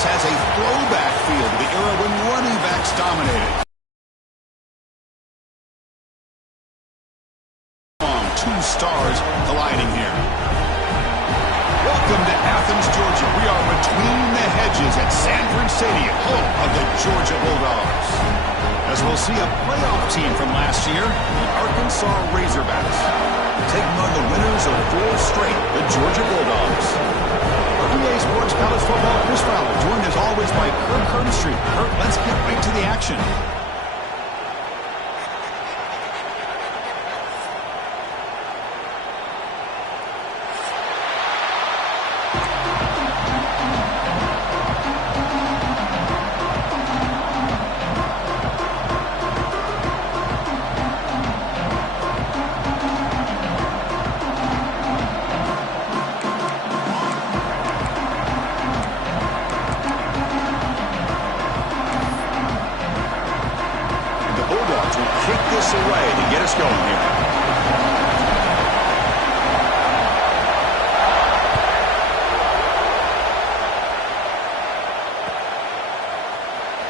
offense has a throwback feel to the era when running backs dominated. Two stars colliding here. Welcome to Athens, Georgia. We are between the hedges at Sanford Stadium, home of the Georgia Bulldogs. As we'll see a playoff team from last year, the Arkansas Razorbacks. Taking on the winners of 4 straight, the Georgia Bulldogs. Our EA Sports College Football Chris Fowler, joined as always by Kirk Herbstreit. Kirk, let's get right to the action. Away to get us going here.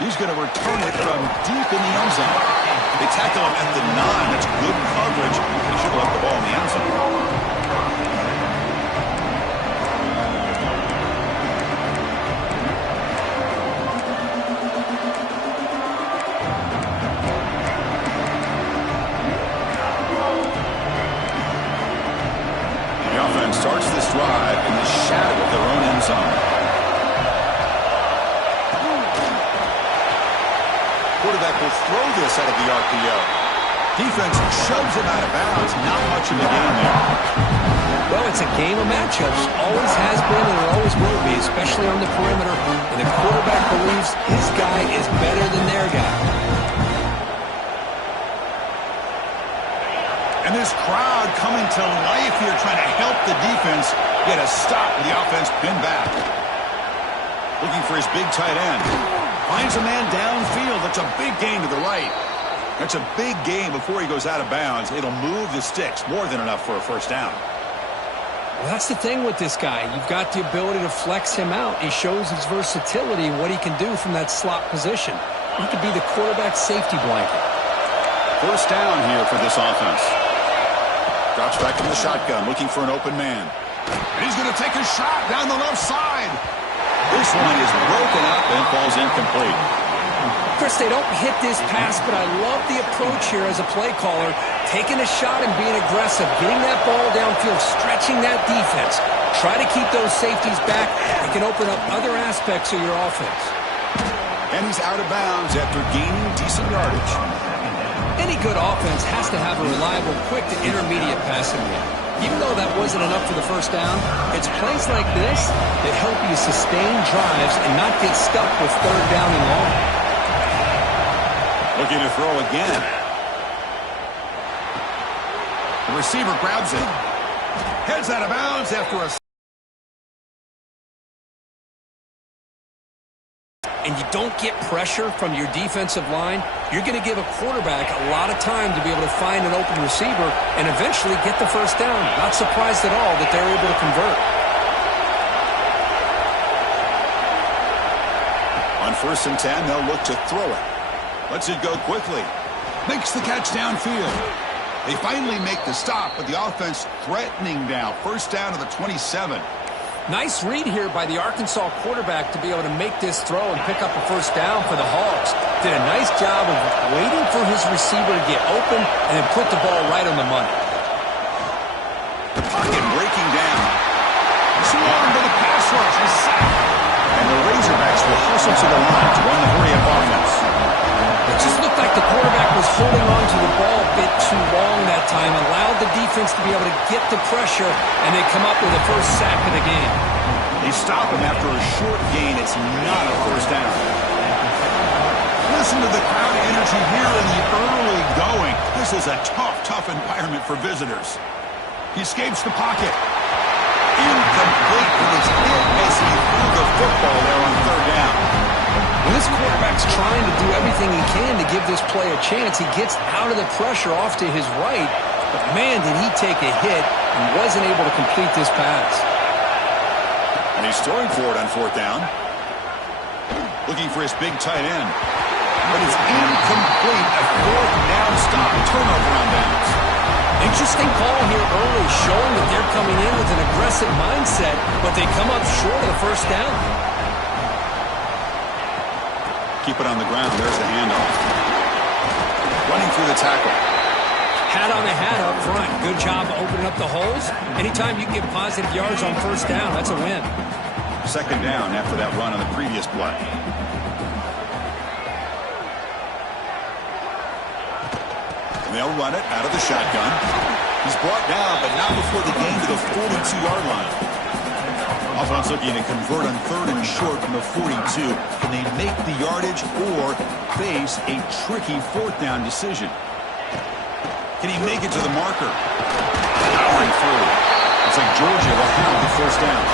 He's going to return it from deep in the end zone. They tackle him at the 9. That's good coverage. They should have left the ball in the end zone. Starts this drive in the shadow of their own end zone. Quarterback will throw this out of the RPO. Defense shoves it out of bounds. Not much of a game there. Well, it's a game of matchups. Always has been and it always will be, especially on the perimeter. And the quarterback believes his guy is better than their guy. And this crowd coming to life here, trying to help the defense get a stop with the offense pinned back. Looking for his big tight end. Finds a man downfield. That's a big gain to the right. That's a big gain before he goes out of bounds. It'll move the sticks. More than enough for a first down. Well, that's the thing with this guy. You've got the ability to flex him out. He shows his versatility and what he can do from that slot position. He could be the quarterback safety blanket. First down here for this offense. Drops back in the shotgun, looking for an open man. And he's going to take a shot down the left side. This one is broken up and falls incomplete. Chris, they don't hit this pass, but I love the approach here as a play caller. Taking a shot and being aggressive, getting that ball downfield, stretching that defense. Try to keep those safeties back. It can open up other aspects of your offense. And he's out of bounds after gaining decent yardage. Any good offense has to have a reliable, quick to intermediate passing game. Even though that wasn't enough for the first down, it's plays like this that help you sustain drives and not get stuck with third down and long. Looking to throw again. The receiver grabs it. Heads out of bounds after a... And you don't get pressure from your defensive line, you're going to give a quarterback a lot of time to be able to find an open receiver and eventually get the first down. Not surprised at all that they're able to convert. On 1st and 10, they'll look to throw it. Lets it go quickly. Makes the catch downfield. They finally make the stop, but the offense threatening now. First down to the 27. Nice read here by the Arkansas quarterback to be able to make this throw and pick up a first down for the Hogs. Did a nice job of waiting for his receiver to get open and then put the ball right on the money. The pocket breaking down. Swarmed to the pass rush is sacked. And the Razorbacks will hustle to the line to run the hurry-up offense. It just looked like the quarterback was holding on to the ball a bit too long that time, allowed the defense to be able to get the pressure, and they come up with the first sack of the game. They stop him after a short gain. It's not a first down. Listen to the crowd energy here in the early going. This is a tough environment for visitors. He escapes the pocket. Incomplete with his hit as he threw the football there on third down. When this quarterback's trying to do everything he can to give this play a chance, he gets out of the pressure off to his right, but man, did he take a hit and wasn't able to complete this pass. And he's throwing for it on fourth down. looking for his big tight end. But it's incomplete. A fourth down stop. Turnover on downs. Interesting call here early, showing that they're coming in with an aggressive mindset, but they come up short of the first down. Keep it on the ground. There's the handoff. Running through the tackle. Hat on the hat up front. Good job opening up the holes. Anytime you can get positive yards on first down, that's a win. Second down after that run on the previous play. And they'll run it out of the shotgun. He's brought down, but not before the gain to the 42-yard line. Offense looking to convert on third and short from the 42. Can they make the yardage or face a tricky fourth down decision? Can he make it to the marker? Powering through. Looks like Georgia will have the first down.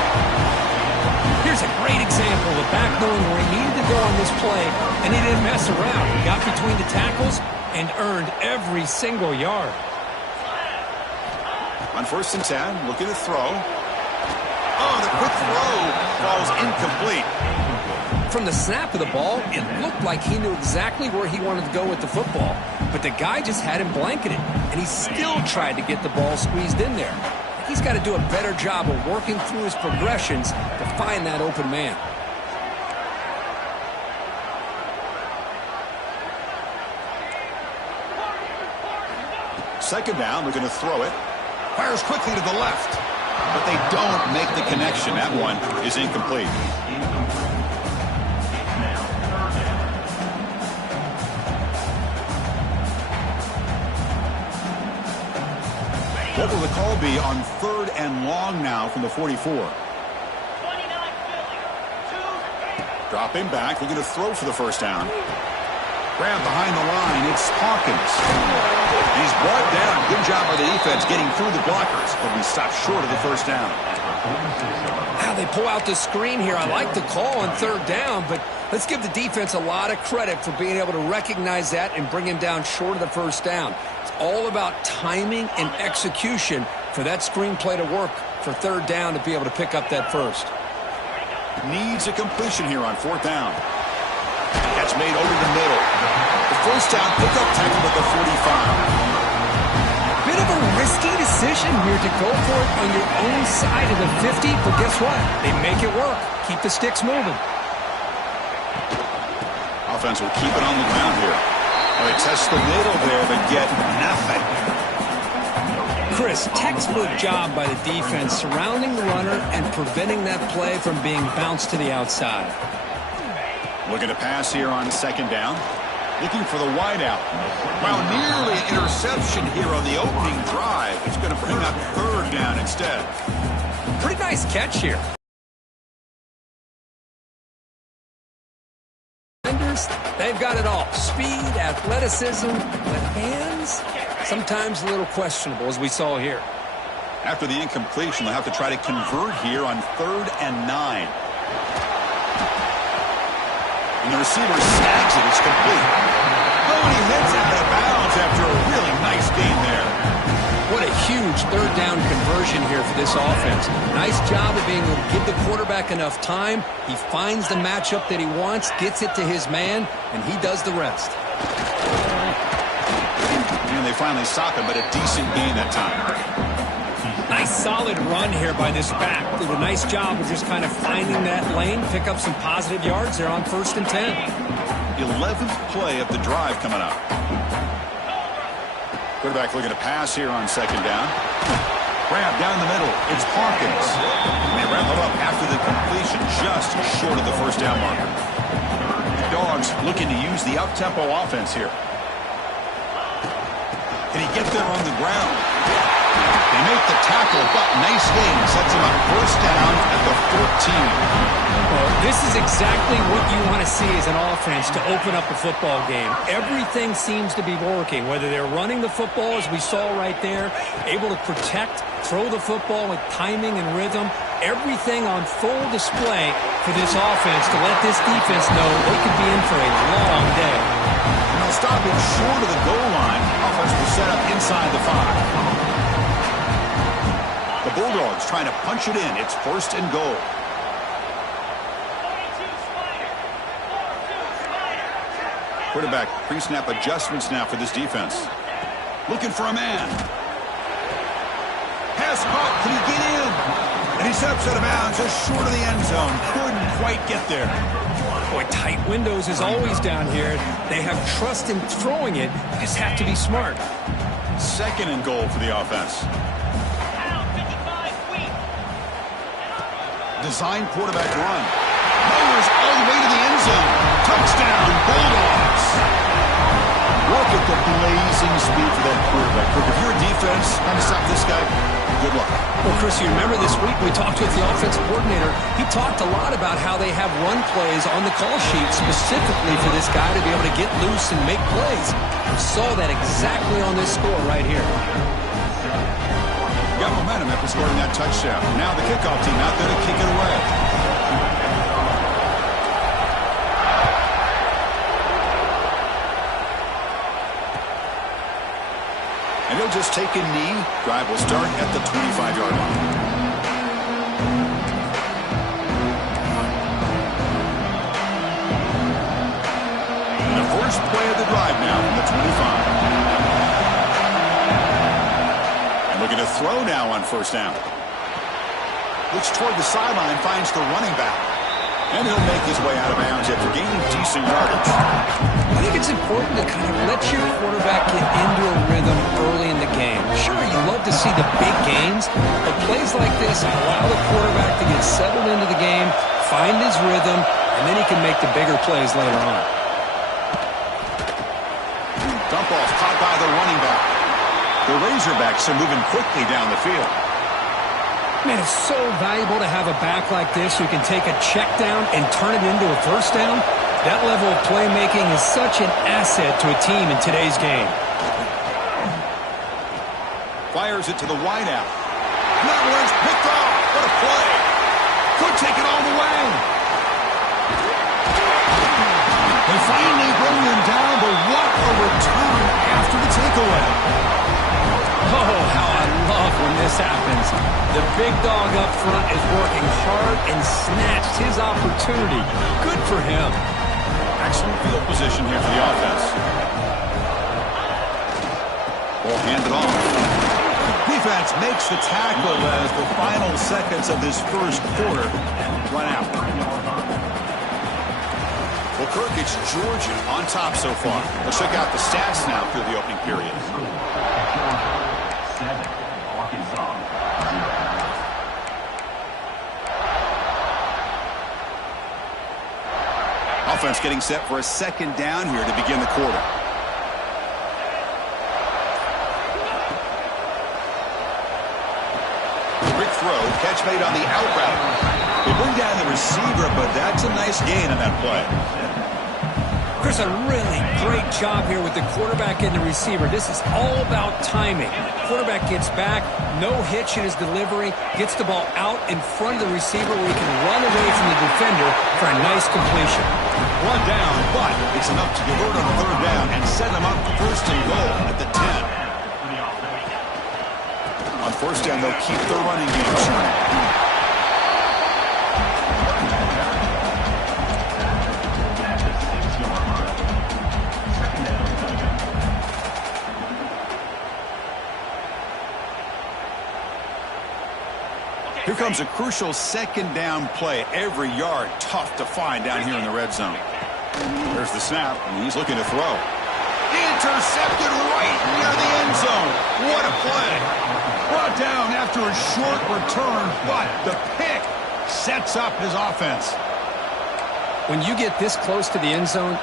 Here's a great example of the back knowing where he needed to go on this play, and he didn't mess around. He got between the tackles and earned every single yard. On 1st and 10, looking to throw. Oh, the quick throw falls incomplete. From the snap of the ball, it looked like he knew exactly where he wanted to go with the football, but the guy just had him blanketed, and he still tried to get the ball squeezed in there. He's got to do a better job of working through his progressions to find that open man. Second down, looking to throw it. Fires quickly to the left, but they don't make the connection. That one is incomplete. What will the call be on third and long now from the 44? Dropping back, looking to throw for the first down. Grab behind the line, it's Hawkins. He's brought down. Good job by the defense getting through the blockers, but we stopped short of the first down. Now they pull out the screen here. I like the call on third down, but let's give the defense a lot of credit for being able to recognize that and bring him down short of the first down. It's all about timing and execution for that screenplay to work for third down to be able to pick up that first. Needs a completion here on fourth down. That's made over the middle. The first down pickup tackle at the 45. Bit of a risky decision here to go for it on your own side of the 50, but guess what? They make it work. Keep the sticks moving. Offense will keep it on the ground here. Well, they test the middle there, but get nothing. Chris, textbook job by the defense surrounding the runner and preventing that play from being bounced to the outside. Looking to pass here on second down. Looking for the wideout. Well, nearly an interception here on the opening drive. It's going to bring up third down instead. Pretty nice catch here. They've got it all. Speed, athleticism, but hands, sometimes a little questionable, as we saw here. After the incompletion, they'll have to try to convert here on 3rd and 9. And the receiver snags it. It's complete. Oh, and he heads out of bounds after a really nice gain there. What a huge third down conversion here for this offense. Nice job of being able to give the quarterback enough time. He finds the matchup that he wants, gets it to his man, and he does the rest. And they finally stop him, but a decent gain that time. Nice solid run here by this back. Did a nice job of just kind of finding that lane, pick up some positive yards there on 1st and 10. 11th play of the drive coming up. Quarterback looking to pass here on second down. Grab down the middle. It's Hawkins. They wrap it up after the completion, just short of the first down marker. Dogs looking to use the up-tempo offense here. Can he get there on the ground? They make the tackle, but nice gain. Sets him up first down at the 14. Well, this is exactly what you want to see as an offense to open up a football game. Everything seems to be working, whether they're running the football, as we saw right there, able to protect, throw the football with timing and rhythm. Everything on full display for this offense to let this defense know they could be in for a long day. And they'll stop him short of the goal line. Offense will set up inside the 5. The Bulldogs trying to punch it in. It's 1st and goal. Quarterback pre-snap adjustments now for this defense. Looking for a man. Pass caught. Can he get in? And he steps out of bounds just short of the end zone. Couldn't quite get there. Boy, tight windows is always down here. They have trust in throwing it. They just have to be smart. Second and goal for the offense. Design quarterback run. Mowers all the way to the end zone. Touchdown, Bulldogs. Look at the blazing speed for that quarterback. Look, if you're a defense trying to stop this guy, good luck. Well, Chris, you remember this week we talked with the offensive coordinator. He talked a lot about how they have run plays on the call sheet specifically for this guy to be able to get loose and make plays. We saw that exactly on this score right here. Got momentum after scoring that touchdown. Now the kickoff team out there to kick it away. And he'll just take a knee. Drive will start at the 25-yard line. The first play of the drive now from the 25. And looking to throw now on first down. Looks toward the sideline, finds the running back. And he'll make his way out of bounds after gaining decent yardage. I think it's important to kind of let your quarterback get into a rhythm early in the game. Sure, you love to see the big gains, but plays like this allow the quarterback to get settled into the game, find his rhythm, and then he can make the bigger plays later on. Dump off caught by the running back. The Razorbacks are moving quickly down the field. Man, it's so valuable to have a back like this who can take a check down and turn it into a first down. That level of playmaking is such an asset to a team in today's game. Fires it to the wideout. And that one's picked off. What a play. Could take it all the way. They finally bring him down, but what a return after the takeaway. Oh, how I love when this happens. The big dog up front is working hard and snatched his opportunity. Good for him. Excellent field position here for the offense. Ball handed off. Defense makes the tackle as the final seconds of this first quarter run out. Well, Kirk, it's Georgia on top so far. Let's check out the stats now through the opening period. Offense getting set for a second down here to begin the quarter. Quick throw, catch made on the out route. They bring down the receiver, but that's a nice gain on that play. Chris, a really great job here with the quarterback and the receiver. This is all about timing. Quarterback gets back, no hitch in his delivery, gets the ball out in front of the receiver where he can run away from the defender for a nice completion. One down, but it's enough to convert on third down and set him up first and goal at the 10. On first down, they'll keep the running game churning. Here comes a crucial second down play. Every yard tough to find down here in the red zone. There's the snap, and he's looking to throw. Intercepted right near the end zone. What a play. Brought down after a short return, but the pick sets up his offense. When you get this close to the end zone,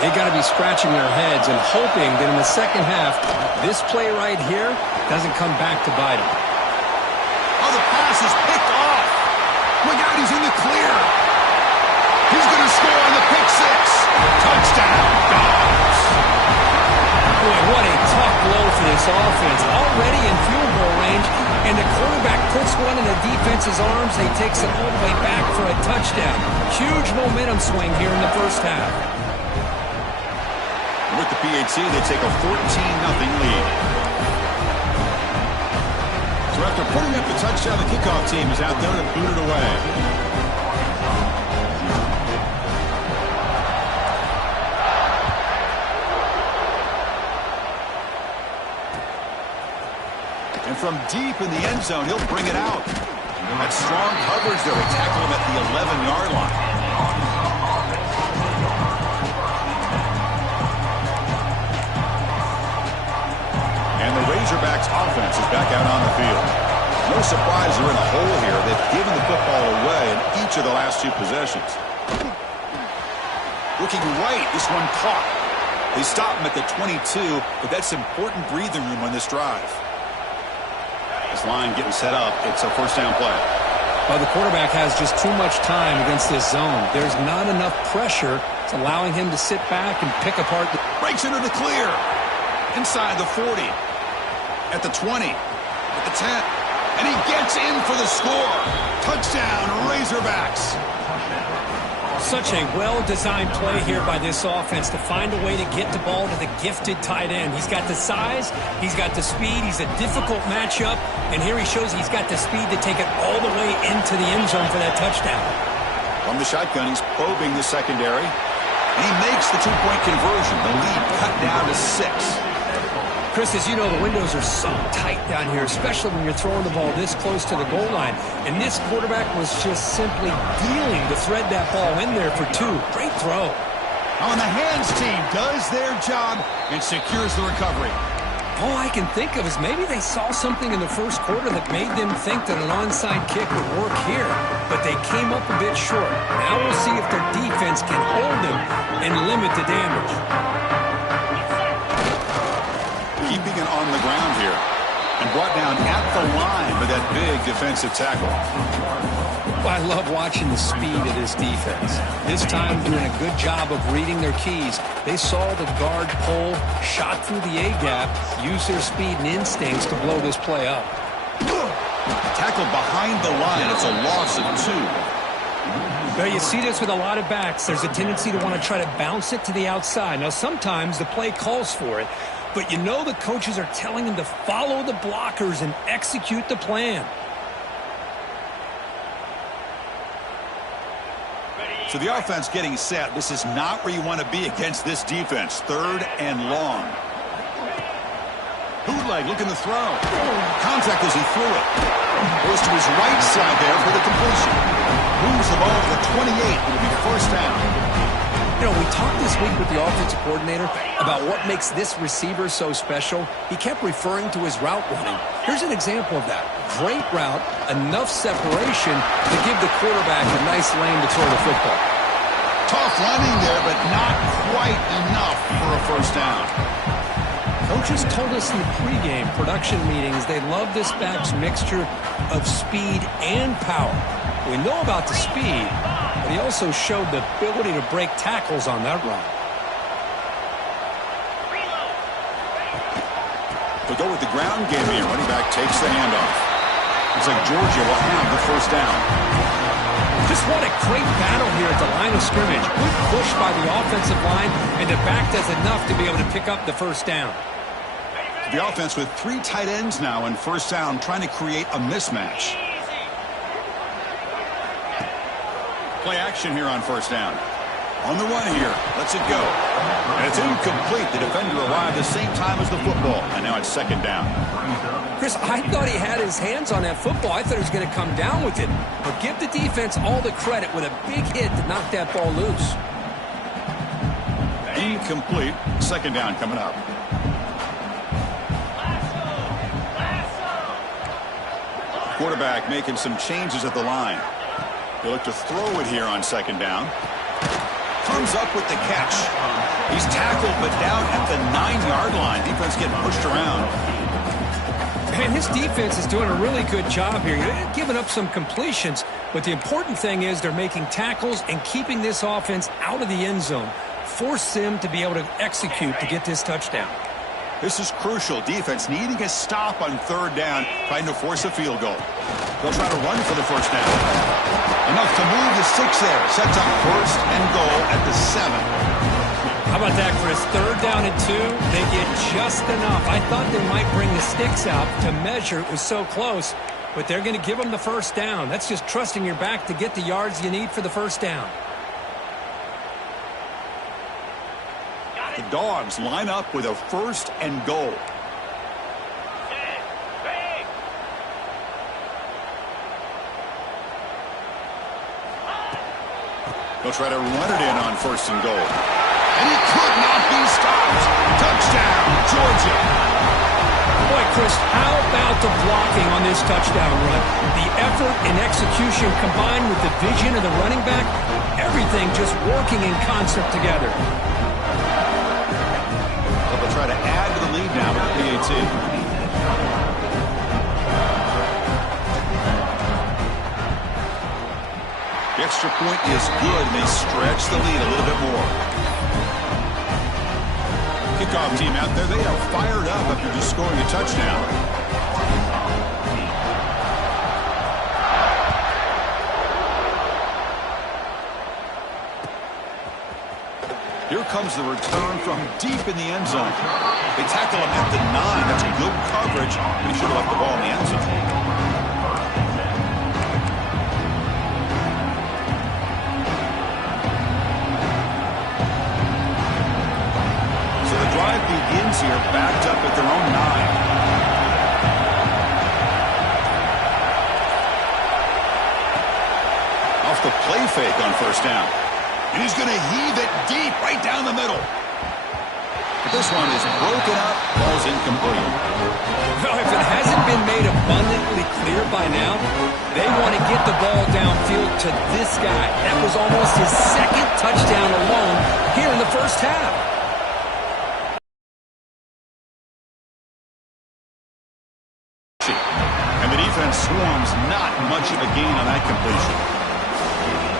they got to be scratching their heads and hoping that in the second half, this play right here doesn't come back to bite them. Oh, the pass is picked off. Look out, he's in the clear. He's going to score on the pick six. Touchdown, Dogs. Boy, what a tough blow for this offense. Already in field goal range, and the quarterback puts one in the defense's arms. He takes it all the way back for a touchdown. Huge momentum swing here in the first half. With the PAT, they take a 14-0 lead. So after putting up the touchdown, the kickoff team is out there to boot it away. from deep in the end zone, he'll bring it out. That strong coverage there to tackle him at the 11-yard line. And the Razorbacks offense is back out on the field. No surprise they're in a hole here. They've given the football away in each of the last 2 possessions. Looking right, this one caught. They stop him at the 22, but that's important breathing room on this drive. This line getting set up. It's a first down play. Well, the quarterback has just too much time against this zone. There's not enough pressure. It's allowing him to sit back and pick apart. Breaks into the clear. Inside the 40. At the 20. At the 10. And he gets in for the score. Touchdown, Razorbacks. Such a well-designed play here by this offense to find a way to get the ball to the gifted tight end. He's got the size, he's got the speed, he's a difficult matchup, and here he shows he's got the speed to take it all the way into the end zone for that touchdown. From the shotgun, he's probing the secondary, and he makes the 2-point conversion. The lead cut down to 6. Chris, as you know, the windows are so tight down here, especially when you're throwing the ball this close to the goal line. And this quarterback was just simply dealing to thread that ball in there for 2. Great throw. On the hands team does their job and secures the recovery. All I can think of is maybe they saw something in the first quarter that made them think that an onside kick would work here. But they came up a bit short. Now we'll see if their defense can hold them and limit the damage. Keeping it on the ground here. And brought down at the line with that big defensive tackle. Well, I love watching the speed of this defense. This time doing a good job of reading their keys. They saw the guard pull, shot through the A-gap, used their speed and instincts to blow this play up. Tackle behind the line. It's a loss of 2. Well, you see this with a lot of backs. There's a tendency to want to try to bounce it to the outside. Now, sometimes the play calls for it, but you know the coaches are telling them to follow the blockers and execute the plan. So the offense getting set. This is not where you want to be against this defense. 3rd and long. Bootleg looking to throw. Contact as he threw it. Goes to his right side there for the completion. Moves the ball to the 28. It'll be first down. You know, we talked this week with the offensive coordinator about what makes this receiver so special. He kept referring to his route running. Here's an example of that. Great route, enough separation to give the quarterback a nice lane to throw the football. Tough running there, but not quite enough for a first down. Coaches told us in the pregame production meetings they love this back's mixture of speed and power. We know about the speed, but he also showed the ability to break tackles on that run. They'll go with the ground game here. Running back takes the handoff. Looks like Georgia will have the first down. Just what a great battle here at the line of scrimmage. Good push by the offensive line, and the back does enough to be able to pick up the first down. The offense with 3 tight ends now in first down, trying to create a mismatch. Play action here on first down. On the run here. Lets it go. And it's incomplete. The defender arrived the same time as the football. And now it's second down. Chris, I thought he had his hands on that football. I thought he was going to come down with it. But give the defense all the credit with a big hit to knock that ball loose. Incomplete. Second down coming up. Quarterback making some changes at the line. They look to throw it here on second down. Comes up with the catch. He's tackled, but down at the 9-yard line. Defense getting pushed around. And this defense is doing a really good job here. They're giving up some completions, but the important thing is they're making tackles and keeping this offense out of the end zone. Force them to be able to execute to get this touchdown. This is crucial. Defense needing a stop on third down, trying to force a field goal. They'll try to run for the first down. Enough to move the 6 there. Sets up first and goal at the 7. How about that, Chris? Third down and 2. They get just enough. I thought they might bring the sticks out to measure. It was so close, but they're going to give them the first down. That's just trusting your back to get the yards you need for the first down. The Dogs line up with a first and goal. They'll try to run it in on 1st and goal. And he could not be stopped. Touchdown, Georgia. Boy, Chris, how about the blocking on this touchdown run? The effort and execution combined with the vision of the running back, everything just working in concert together. So they'll try to add to the lead now with the PAT. The extra point is good, and they stretch the lead a little bit more. Kickoff team out there, they are fired up after just scoring a touchdown. Here comes the return from deep in the end zone. They tackle him at the 9. That's good coverage, but he should have left the ball in the end zone. Drive begins here, backed up at their own 9. Off the play fake on 1st down. And he's going to heave it deep right down the middle. But this one is broken up, ball's incomplete. Well, if it hasn't been made abundantly clear by now, they want to get the ball downfield to this guy. That was almost his 2nd touchdown alone here in the 1st half. Swarms, not much of a gain on that completion.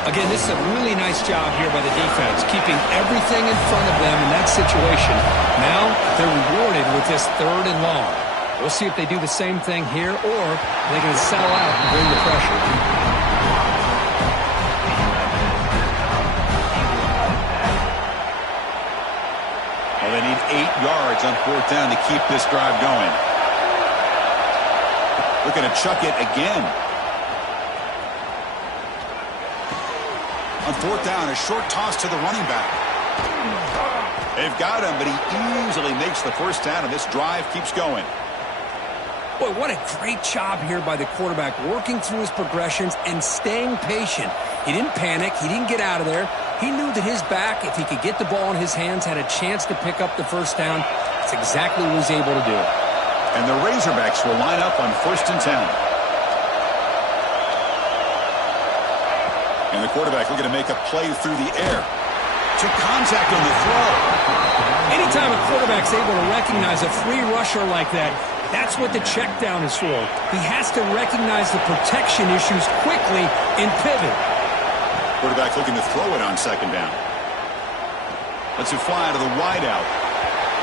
Again, this is a really nice job here by the defense, keeping everything in front of them in that situation. Now they're rewarded with this 3rd and long. We'll see if they do the same thing here, or they're going to settle out and bring the pressure. Well, they need 8 yards on 4th down to keep this drive going. Looking to chuck it again. On 4th down, a short toss to the running back. They've got him, but he easily makes the 1st down, and this drive keeps going. Boy, what a great job here by the quarterback, working through his progressions and staying patient. He didn't panic. He didn't get out of there. He knew that his back, if he could get the ball in his hands, had a chance to pick up the 1st down. That's exactly what he was able to do. And the Razorbacks will line up on 1st and 10. And the quarterback looking to make a play through the air. Took contact on the throw. Anytime a quarterback's able to recognize a free rusher like that, that's what the check down is for. He has to recognize the protection issues quickly and pivot. Quarterback looking to throw it on 2nd down. Lets it fly to the wideout.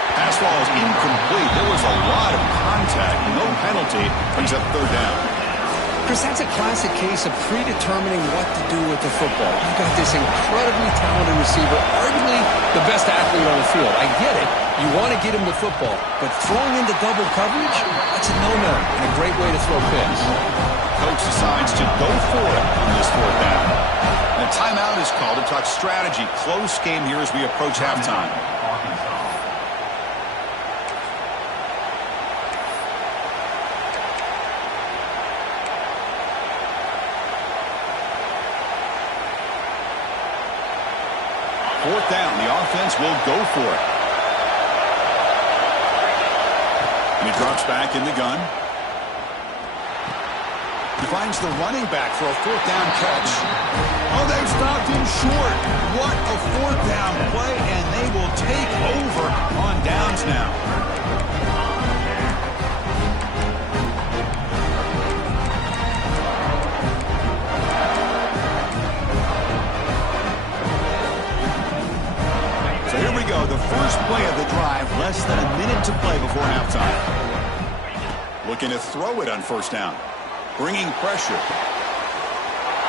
Pass ball is incomplete. There was a lot of contact. No penalty. Brings up 3rd down. Chris, that's a classic case of predetermining what to do with the football. You've got this incredibly talented receiver, arguably the best athlete on the field. I get it. You want to get him the football. But throwing into double coverage, that's a no-no and a great way to throw picks. Coach decides to go for it on this 4th down. And a timeout is called to talk strategy. Close game here as we approach halftime. Fourth down, the offense will go for it. And he drops back in the gun. He finds the running back for a 4th down catch. Oh, they stopped him short. What a 4th down play, and they will take over on downs now. So here we go, the first play of the drive, less than a minute to play before halftime. Looking to throw it on 1st down. Bringing pressure.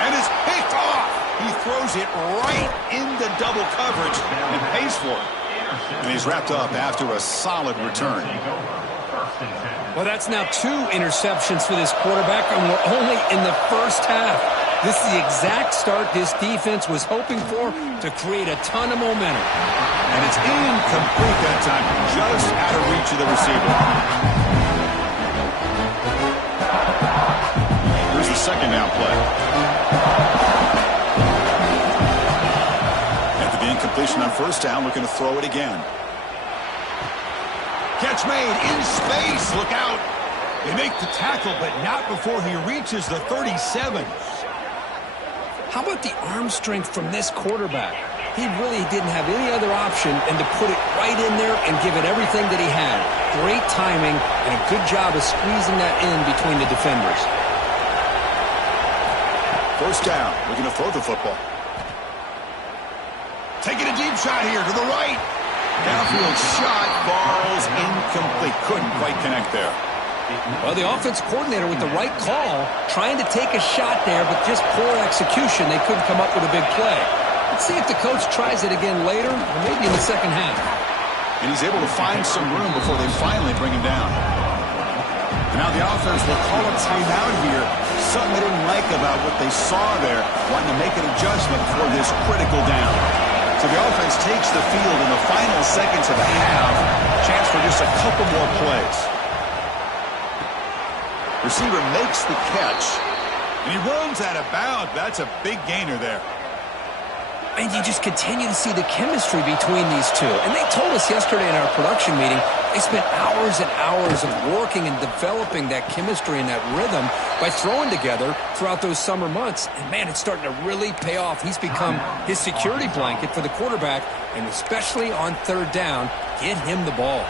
And it's picked off. He throws it right into double coverage and pays for it. And he's wrapped up after a solid return. Well, that's now 2 interceptions for this quarterback, and we're only in the 1st half. This is the exact start this defense was hoping for to create a ton of momentum. And it's incomplete that time, just out of reach of the receiver. Here's the 2nd down play. first down, looking to throw it again. Catch made in space. Look out. They make the tackle, but not before he reaches the 37. How about the arm strength from this quarterback? He really didn't have any other option than to put it right in there and give it everything that he had. Great timing and a good job of squeezing that in between the defenders. First down, looking to throw the football. Taking a deep shot here to the right. Downfield shot falls incomplete. Couldn't quite connect there. Well, the offense coordinator with the right call, trying to take a shot there, but just poor execution. They couldn't come up with a big play. Let's see if the coach tries it again later, or maybe in the second half. And he's able to find some room before they finally bring him down. And now the offense will call a timeout here. Something they didn't like about what they saw there, wanting to make an adjustment for this critical down. So the offense takes the field in the final seconds of the half. Chance for just a couple more plays. Receiver makes the catch, and he runs out of bounds. That's a big gainer there. And you just continue to see the chemistry between these two. And they told us yesterday in our production meeting, they spent hours and hours of working and developing that chemistry and that rhythm by throwing together throughout those summer months. And, man, it's starting to really pay off. He's become his security blanket for the quarterback, and especially on third down, get him the ball.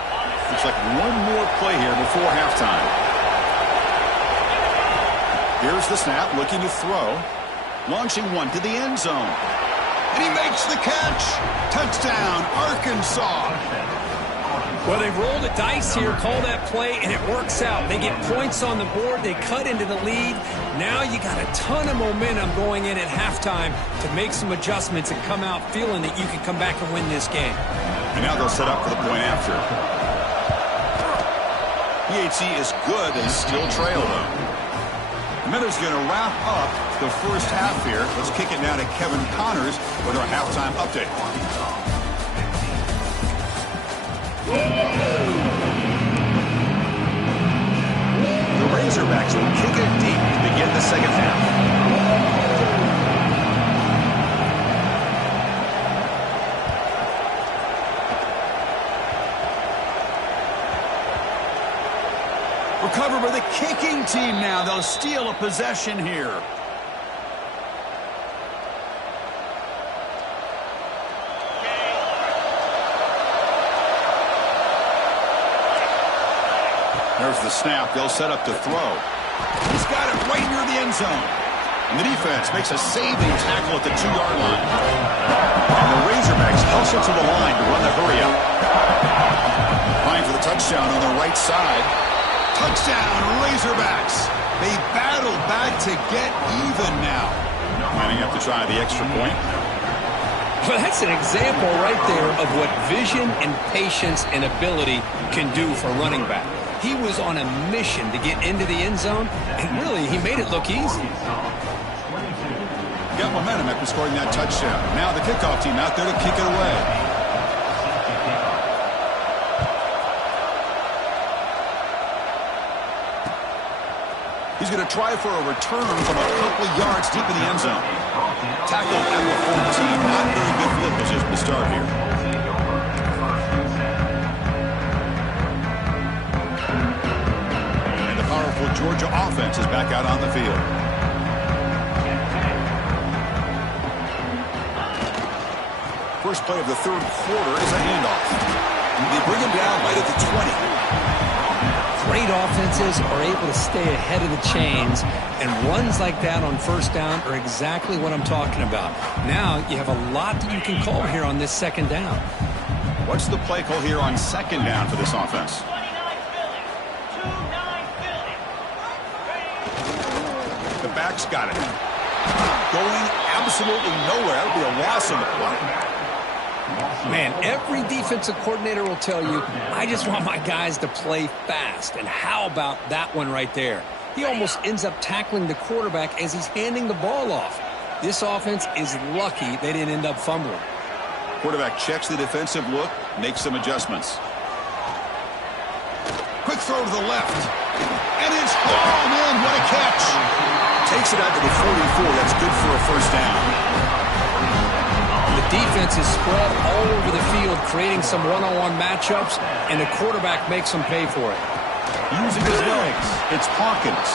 Looks like one more play here before halftime. Here's the snap, looking to throw. Launching one to the end zone. And he makes the catch. Touchdown, Arkansas. Well, they roll the dice here, call that play, and it works out. They get points on the board. They cut into the lead. Now you got a ton of momentum going in at halftime to make some adjustments and come out feeling that you can come back and win this game. And now they'll set up for the point after. PHC is good. They still trail, though. Miller's going to wrap up the first half here. Let's kick it now to Kevin Connors with our halftime update. The Razorbacks will kick it deep to begin the second half. Recovered by the kicking team now. They'll steal a possession here. There's the snap. They'll set up to throw. He's got it right near the end zone. And the defense makes a saving tackle at the 2-yard line. And the Razorbacks hustle to the line to run the hurry up. Line for the touchdown on the right side. Touchdown, Razorbacks. They battle back to get even now. Lining up to try the extra point. Well, that's an example right there of what vision and patience and ability can do for running back. He was on a mission to get into the end zone, and really, he made it look easy. Got momentum after scoring that touchdown. Now the kickoff team out there to kick it away. He's going to try for a return from a couple of yards deep in the end zone. Tackled at the 14. Not very good field position to start here. And the powerful Georgia offense is back out on the field. First play of the third quarter is a handoff. They bring him down right at the 20. Great offenses are able to stay ahead of the chains, and runs like that on first down are exactly what I'm talking about. Now you have a lot that you can call here on this second down. What's the play call here on second down for this offense? The back's got it. Going absolutely nowhere. That would be a loss on the play. Man, every defensive coordinator will tell you, I just want my guys to play fast. And how about that one right there? He almost ends up tackling the quarterback as he's handing the ball off. This offense is lucky they didn't end up fumbling. Quarterback checks the defensive look, makes some adjustments. Quick throw to the left. And it's, oh man, what a catch. Takes it out to the 44. That's good for a first down. The defense defense is spread all over the field, creating some one-on-one matchups, and the quarterback makes them pay for it. Using his legs, it's Hawkins.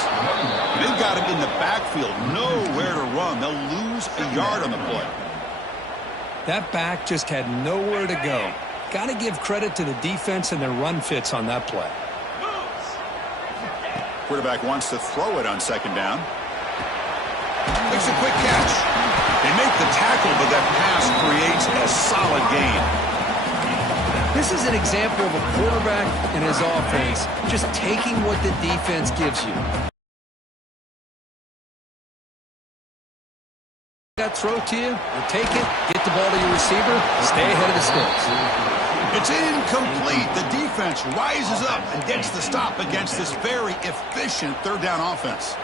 They've got him in the backfield, nowhere to run. They'll lose a yard on the play. That back just had nowhere to go. Got to give credit to the defense and their run fits on that play. Quarterback wants to throw it on second down. Makes a quick catch. They make the tackle, but that pass creates a solid gain. This is an example of a quarterback and his offense just taking what the defense gives you. That throw to you take it, get the ball to your receiver, stay ahead of the sticks. It's incomplete. The defense rises up and gets the stop against this very efficient third down offense.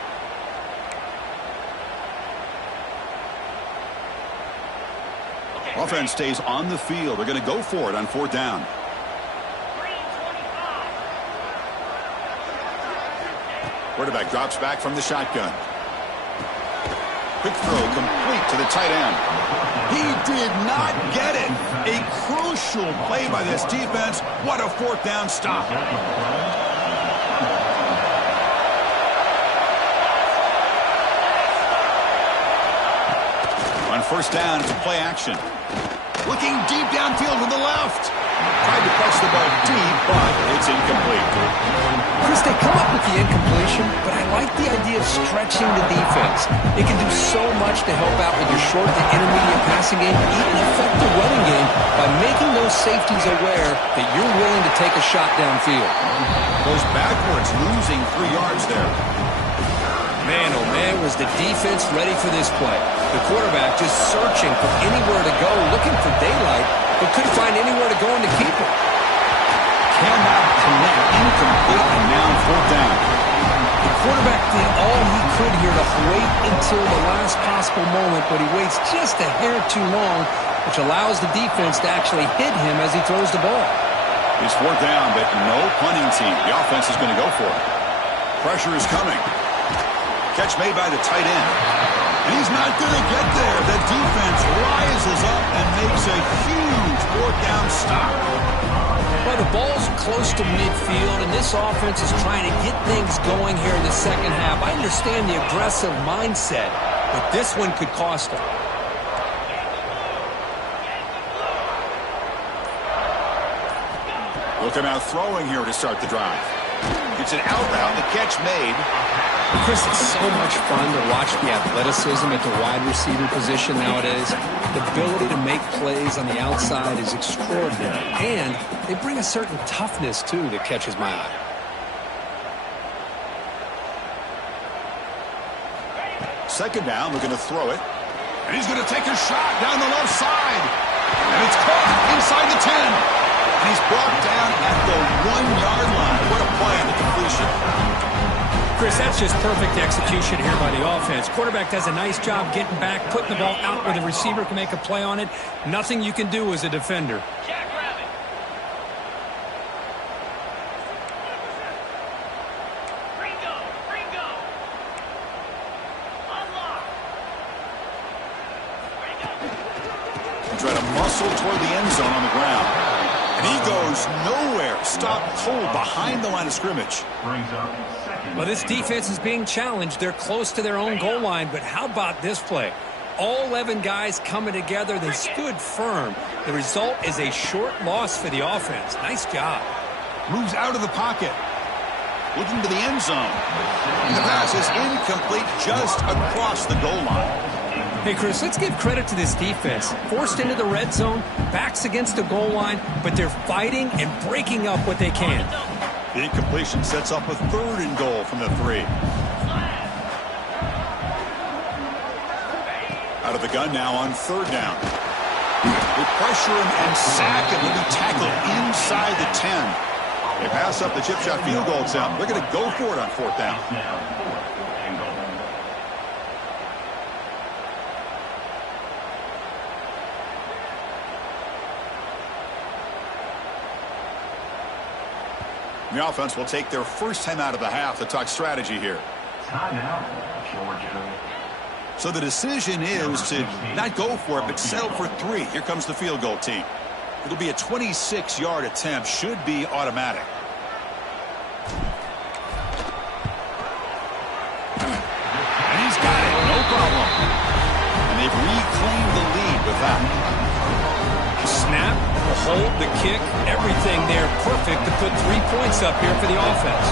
Offense stays on the field. They're going to go for it on fourth down. Quarterback drops back from the shotgun. Quick throw complete to the tight end. He did not get it. A crucial play by this defense. What a fourth down stop. On first down, it's a play action. Looking deep downfield to the left. Tried to catch the ball deep, but it's incomplete. Chris, they come up with the incompletion, but I like the idea of stretching the defense. It can do so much to help out with your short to intermediate passing game, even affect the running game by making those safeties aware that you're willing to take a shot downfield. Goes backwards, losing 3 yards there. Man, oh man, was the defense ready for this play. The quarterback just searching for anywhere to go, looking for daylight, but couldn't find anywhere to go and to keep it. Cannot connect, incomplete, and now fourth down. The quarterback did all he could here to wait until the last possible moment, but he waits just a hair too long, which allows the defense to actually hit him as he throws the ball. He's fourth down, but no punting team. The offense is going to go for it. Pressure is coming. Catch made by the tight end. And he's not going to get there. The defense rises up and makes a huge fourth down stop. Well, the ball's close to midfield, and this offense is trying to get things going here in the second half. I understand the aggressive mindset, but this one could cost them. Looking out throwing here to start the drive. It's an out route. The catch made. Chris, it's so much fun to watch the athleticism at the wide receiver position nowadays. The ability to make plays on the outside is extraordinary. And they bring a certain toughness, too, that catches my eye. Second down, looking to throw it. And he's going to take a shot down the left side. And it's caught inside the 10. And he's brought down at the 1-yard line. What a play on the completion. Chris, that's just perfect execution here by the offense. Quarterback does a nice job getting back, putting the ball out where the receiver can make a play on it. Nothing you can do as a defender. Try to muscle toward the end zone on the ground. And he goes nowhere. Stop cold behind the line of scrimmage. Well, this defense is being challenged. They're close to their own goal line, but how about this play? All 11 guys coming together. They stood firm. The result is a short loss for the offense. Nice job. Moves out of the pocket. Looking to the end zone. And the pass is incomplete just across the goal line. Hey, Chris, let's give credit to this defense. Forced into the red zone, backs against the goal line, but they're fighting and breaking up what they can. The incompletion sets up a 3rd and goal from the 3. Out of the gun now on 3rd down. They pressure him and sack him. He'll be tackled inside the 10. They pass up the chip shot field goal attempt. They're going to go for it on 4th down. The offense will take their first time out of the half to talk strategy here. Timeout, Georgia. So the decision is to not go for it, but settle for 3. Here comes the field goal team. It'll be a 26-yard attempt. Should be automatic. And he's got it. No problem. And they've reclaimed the lead with that. The snap, the hold, the kick, everything there perfect to put 3 points up here for the offense.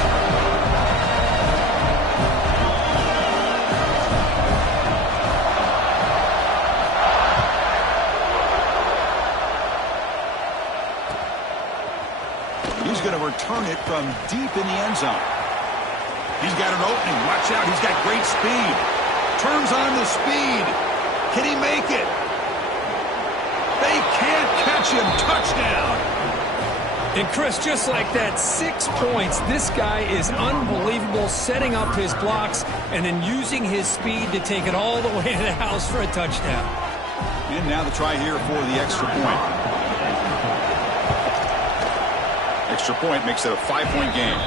He's going to return it from deep in the end zone. He's got an opening. Watch out. He's got great speed. Turns on the speed. Can he make it? They can't catch him. Touchdown. And Chris, just like that, 6 points. This guy is unbelievable, setting up his blocks and then using his speed to take it all the way to the house for a touchdown. And now the try here for the extra point. Extra point makes it a 5-point game.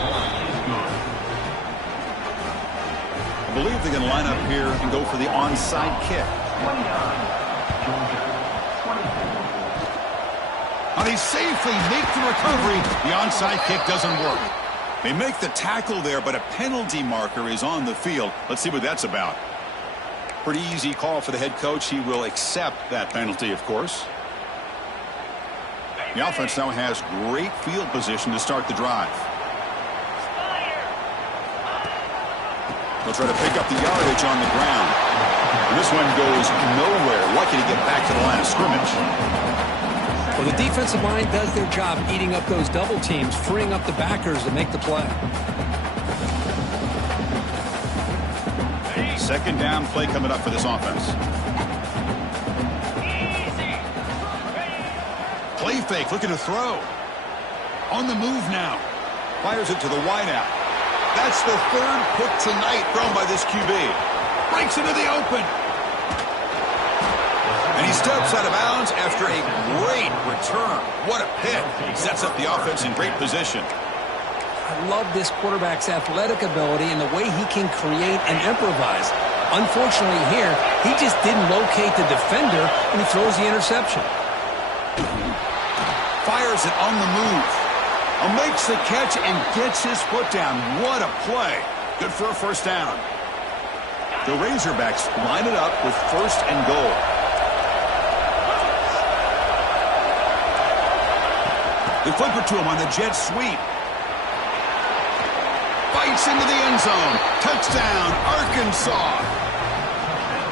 I believe they're going to line up here and go for the onside kick. Now they safely make the recovery. The onside kick doesn't work. They make the tackle there, but a penalty marker is on the field. Let's see what that's about. Pretty easy call for the head coach. He will accept that penalty, of course. The offense now has great field position to start the drive. They'll try to pick up the yardage on the ground. And this one goes nowhere. Lucky to get back to the line of scrimmage. Well, the defensive line does their job eating up those double teams, freeing up the backers to make the play. Second down play coming up for this offense. Play fake, looking to throw. On the move now. Fires it to the wideout. That's the 3rd pick tonight thrown by this QB. Breaks into the open. And he steps out of bounds after a great return. What a pick. Sets up the offense in great position. I love this quarterback's athletic ability and the way he can create and improvise. Unfortunately here, he just didn't locate the defender and he throws the interception. Fires it on the move. Makes the catch and gets his foot down. What a play. Good for a first down. The Razorbacks line it up with 1st and goal. They flip it to him on the jet sweep. Bites into the end zone. Touchdown, Arkansas.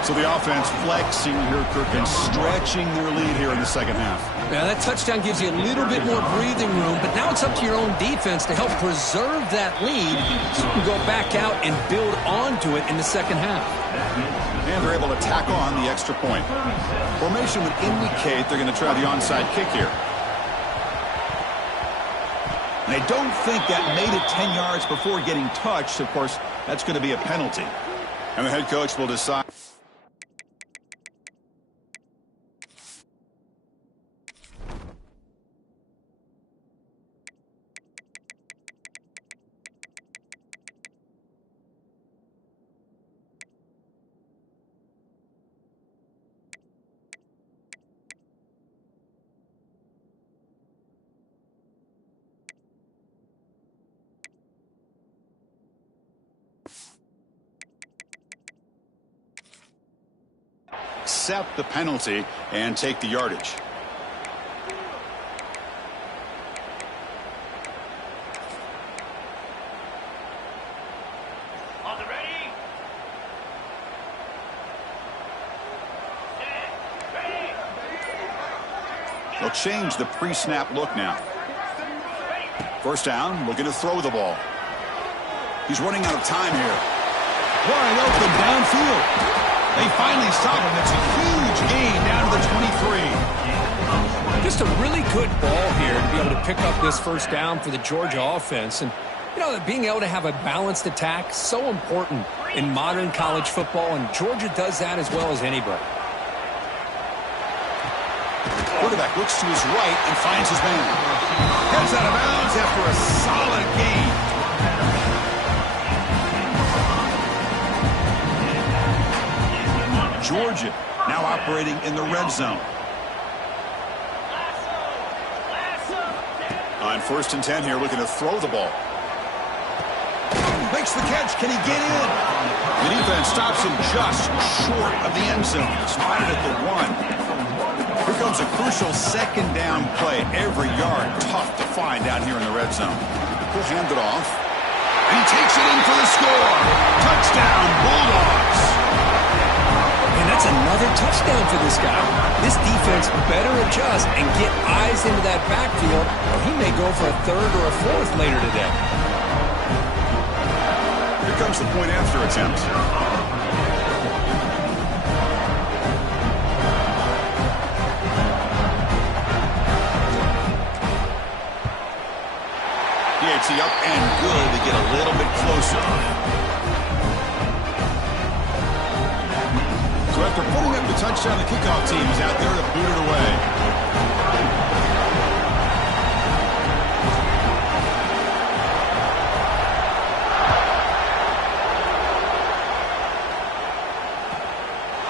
So the offense flexing here, Kirk, and stretching their lead here in the second half. Now that touchdown gives you a little bit more breathing room, but now it's up to your own defense to help preserve that lead so you can go back out and build onto it in the second half. And they're able to tack on the extra point. Formation would indicate they're going to try the onside kick here. And I don't think that made it 10 yards before getting touched. Of course, that's going to be a penalty. And the head coach will decide. Accept the penalty and take the yardage. On the ready. Ready. They'll change the pre-snap look now. First down, looking to throw the ball. He's running out of time here. Wide open downfield. They finally stop him. It's a huge gain down to the 23. Just a really good ball here to be able to pick up this first down for the Georgia offense. And, you know, being able to have a balanced attack, so important in modern college football, and Georgia does that as well as anybody. Quarterback looks to his right and finds his man. Heads out of bounds after a solid gain. Georgia, now operating in the red zone. On 1st and 10 here, looking to throw the ball. Makes the catch. Can he get in? The defense stops him just short of the end zone. Spotted at the 1. Here comes a crucial 2nd down play. Every yard tough to find down here in the red zone. He'll hand it off. And he takes it in for the score. Touchdown, Bulldogs. And that's another touchdown for this guy. This defense better adjust and get eyes into that backfield, or he may go for a 3rd or a 4th later today. Here comes the point after attempt. PAT up and good to get a little bit closer. So after putting up the touchdown, the kickoff team is out there to boot it away.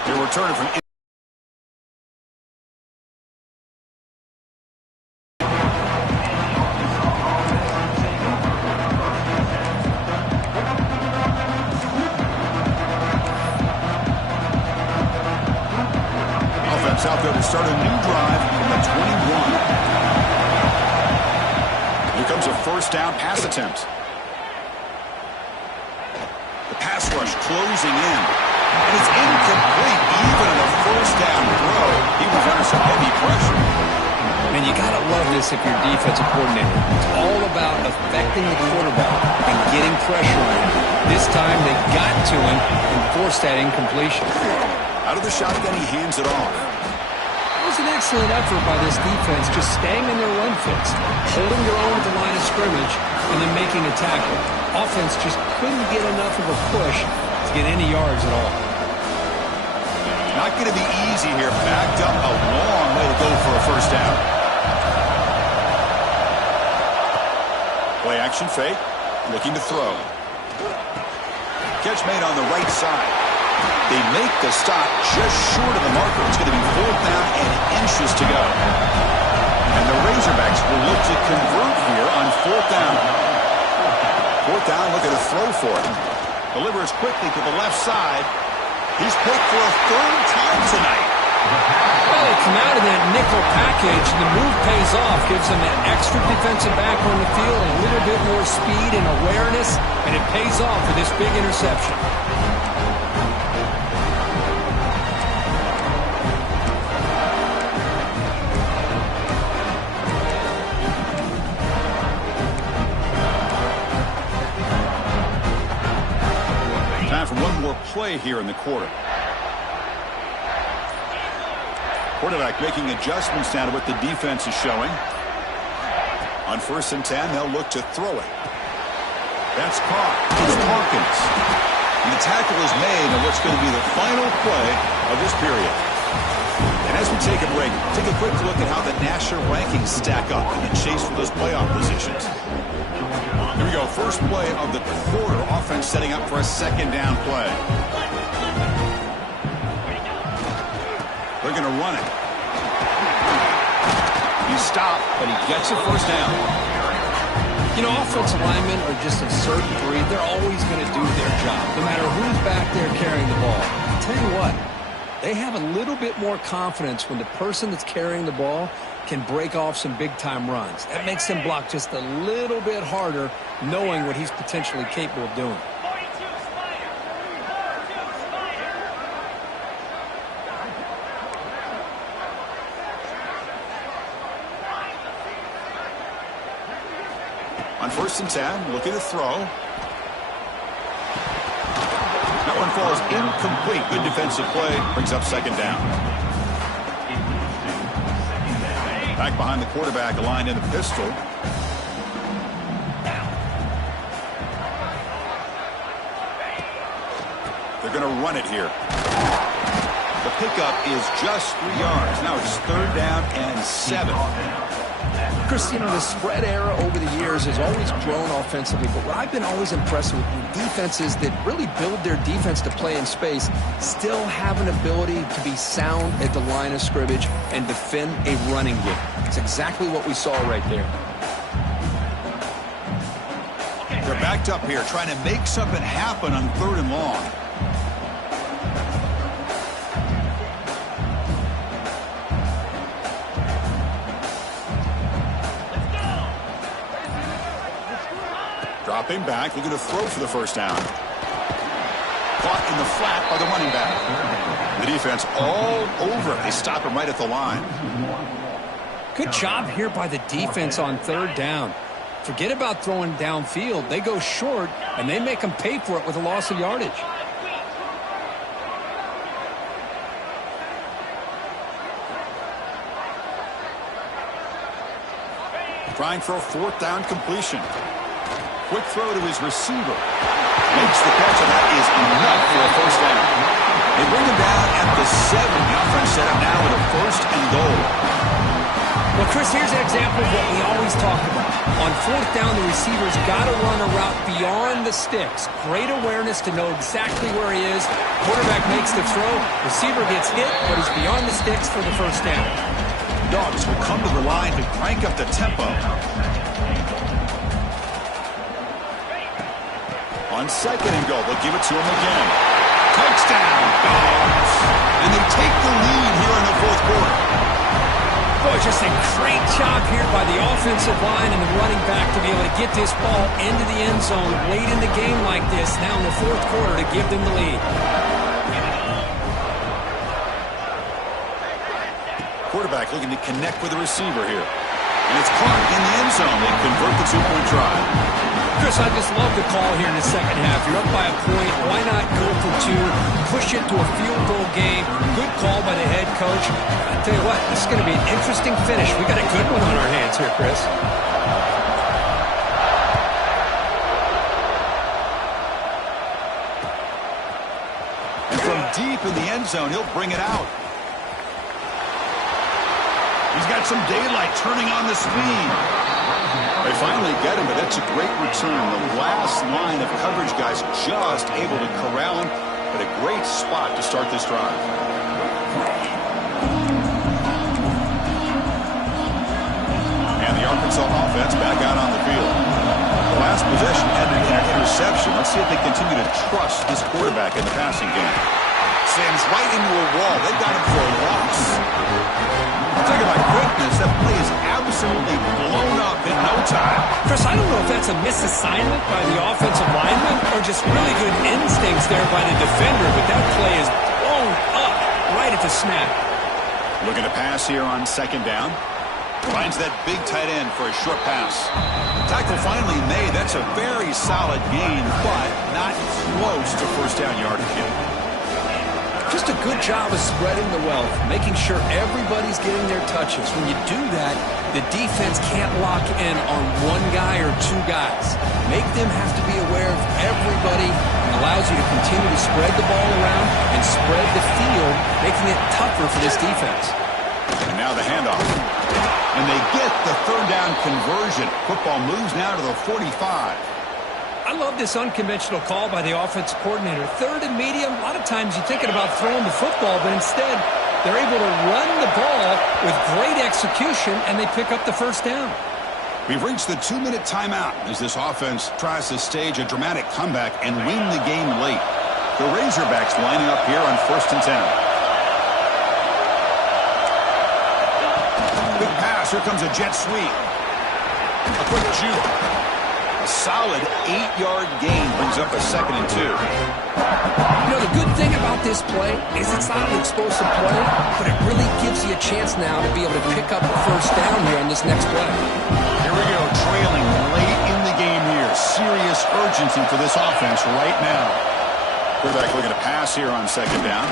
They're returning from out there to start a new drive from the 21. Here comes a 1st down pass attempt. The pass rush closing in. And it's incomplete even on a 1st down throw. He was under some heavy pressure. Man, you got to love this if you're defensive coordinator. It's all about affecting the quarterback and getting pressure on him. This time they got to him and forced that incompletion. Out of the shotgun, he hands it off. It was an excellent effort by this defense, just staying in their run fits, holding their own at the line of scrimmage, and then making a tackle. Offense just couldn't get enough of a push to get any yards at all. Not going to be easy here. Backed up a long way to go for a 1st down. Play action fake, looking to throw. Catch made on the right side. They make the stop just short of the marker. It's going to be 4th down and inches to go. And the Razorbacks will look to convert here on 4th down. 4th down, looking to throw for it. Delivers quickly to the left side. He's picked for a 3rd time tonight. Well, they come out in that nickel package. The move pays off, gives them that extra defensive back on the field, a little bit more speed and awareness, and it pays off for this big interception. One more play here in the quarter. Quarterback making adjustments now to what the defense is showing. On 1st and 10, they'll look to throw it. That's caught. It's Hawkins. And the tackle is made on what's going to be the final play of this period. And as we take a break, take a quick look at how the national rankings stack up in the chase for those playoff positions. Here we go. First play of the quarter. Offense setting up for a 2nd down play. They're going to run it. He stopped, but he gets a 1st down. You know, offensive linemen are just a certain breed. They're always going to do their job, no matter who's back there carrying the ball. I'll tell you what, they have a little bit more confidence when the person that's carrying the ball can break off some big-time runs. That makes them block just a little bit harder, knowing what he's potentially capable of doing. On 1st and 10, looking to throw. That one falls incomplete. Good defensive play. Brings up 2nd down. Back behind the quarterback, aligned in the pistol. They're going to run it here. The pickup is just 3 yards. Now it's 3rd down and 7. Chris, the spread era over the years has always grown offensively, but what I've been always impressed with defenses that really build their defense to play in space still have an ability to be sound at the line of scrimmage and defend a running game. It's exactly what we saw right there. They're backed up here, trying to make something happen on 3rd and long. Dropping back, looking to throw for the 1st down. Caught in the flat by the running back. The defense all over it. They stop him right at the line. Good job here by the defense on 3rd down. Forget about throwing downfield. They go short, and they make them pay for it with a loss of yardage. Trying for a 4th down completion. Quick throw to his receiver. Makes the catch, and that is enough for a 1st down. They bring him down at the 7. The offense set up now with a 1st and goal. Well, Chris, here's an example of what we always talk about. On 4th down, the receiver's got to run a route beyond the sticks. Great awareness to know exactly where he is. Quarterback makes the throw. Receiver gets hit, but he's beyond the sticks for the 1st down. Dogs will come to the line to crank up the tempo. On 2nd and goal, they'll give it to him again. Touchdown, Dogs! And they take the lead here in the 4th quarter. Boy, just a great job here by the offensive line and the running back to be able to get this ball into the end zone late in the game like this, now in the 4th quarter, to give them the lead. Quarterback looking to connect with the receiver here. And it's caught in the end zone. They convert the 2-point try. Chris, I just love the call here in the 2nd half. You're up by a point. Why not go for 2? Push it to a field goal game. Good call by the head coach. I'll tell you what, this is going to be an interesting finish. We got a good one on our hands here, Chris. And from deep in the end zone, he'll bring it out. He's got some daylight turning on the speed. They finally get him, but that's a great return. The last line of coverage guys just able to corral him, but a great spot to start this drive. And the Arkansas offense back out on the field. The last possession ended in an interception. Let's see if they continue to trust this quarterback in the passing game. Sends right into a wall. They got him for a loss. I'm thinking, my goodness, that play is absolutely blown up in no time. Chris, I don't know if that's a misassignment by the offensive lineman or just really good instincts there by the defender, but that play is blown up right at the snap. Looking to pass here on 2nd down. Finds that big tight end for a short pass. Tackle finally made. That's a very solid gain, but not close to 1st down yardage yet. Just a good job of spreading the wealth, making sure everybody's getting their touches. When you do that, the defense can't lock in on 1 guy or 2 guys. Make them have to be aware of everybody, and allows you to continue to spread the ball around and spread the field, making it tougher for this defense. And now the handoff. And they get the 3rd down conversion. Football moves now to the 45. I love this unconventional call by the offensive coordinator. 3rd and medium, a lot of times you're thinking about throwing the football, but instead they're able to run the ball with great execution, and they pick up the 1st down. We've reached the 2-minute timeout as this offense tries to stage a dramatic comeback and win the game late. The Razorbacks lining up here on 1st and 10. Big pass. Here comes a jet sweep. A quick juke. A solid 8-yard gain brings up a 2nd and 2. You know, the good thing about this play is it's not an explosive play, but it really gives you a chance now to be able to pick up a 1st down here on this next play. Here we go, trailing late in the game here. Serious urgency for this offense right now. Quarterback looking to pass here on 2nd down.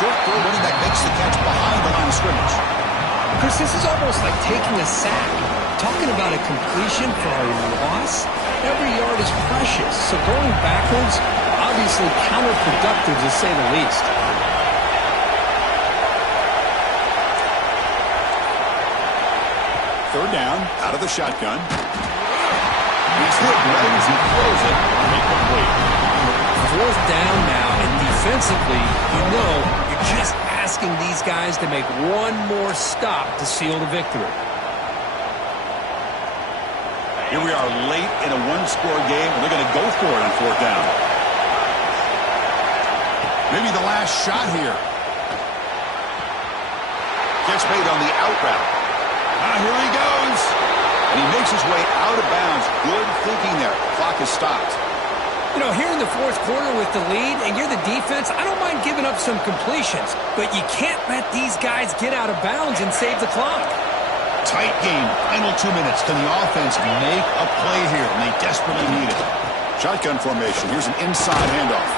Short throw, running back makes the catch behind the line of scrimmage. Chris, this is almost like taking a sack. Talking about a completion for a loss, every yard is precious. So going backwards, obviously counterproductive to say the least. Third down, out of the shotgun. He's hit right as he throws it. Incomplete. Fourth down now, and defensively, you're just asking these guys to make one more stop to seal the victory. Here we are late in a one-score game, and they're going to go for it on fourth down. Maybe the last shot here. Gets made on the out route. Here he goes. And he makes his way out of bounds. Good thinking there. Clock is stopped. Here in the fourth quarter with the lead, and you're the defense, I don't mind giving up some completions, but you can't let these guys get out of bounds and save the clock. Tight game. Final 2 minutes. Can the offense make a play here? And they desperately need it. Shotgun formation. Here's an inside handoff.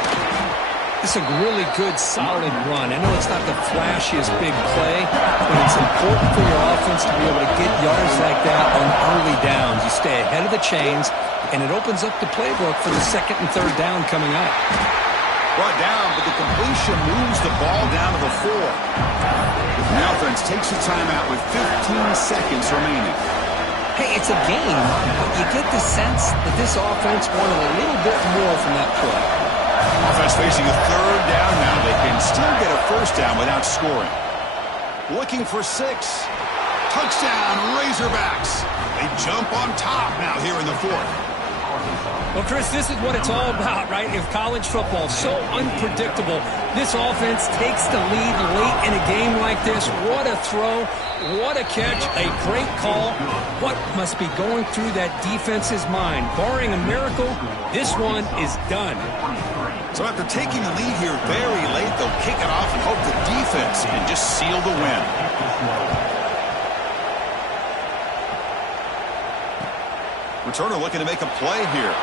It's a really good, solid run. I know it's not the flashiest big play, but it's important for your offense to be able to get yards like that on early downs. You stay ahead of the chains, and it opens up the playbook for the second and third down coming up. Brought down, but the completion moves the ball down to the 4. The offense takes a timeout with 15 seconds remaining. Hey, it's a game, but you get the sense that this offense wanted a little bit more from that play. Offense facing a third down now. They can still get a first down without scoring. Looking for 6. Touchdown, Razorbacks. They jump on top now here in the fourth. Well, Chris, this is what it's all about, right? If college football so unpredictable, this offense takes the lead late in a game like this. What a throw. What a catch. A great call. What must be going through that defense's mind? Barring a miracle, this one is done. So after taking the lead here very late, they'll kick it off and hope the defense can just seal the win. Returner looking to make a play here.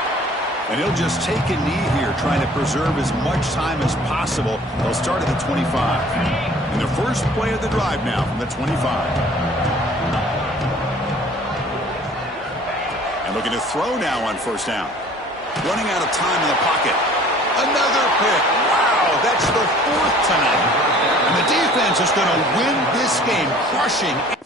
And he'll just take a knee here, trying to preserve as much time as possible. They'll start at the 25. And the first play of the drive now from the 25. And looking to throw now on first down. Running out of time in the pocket. Another pick. Wow, that's the 4th tonight. And the defense is going to win this game, crushing.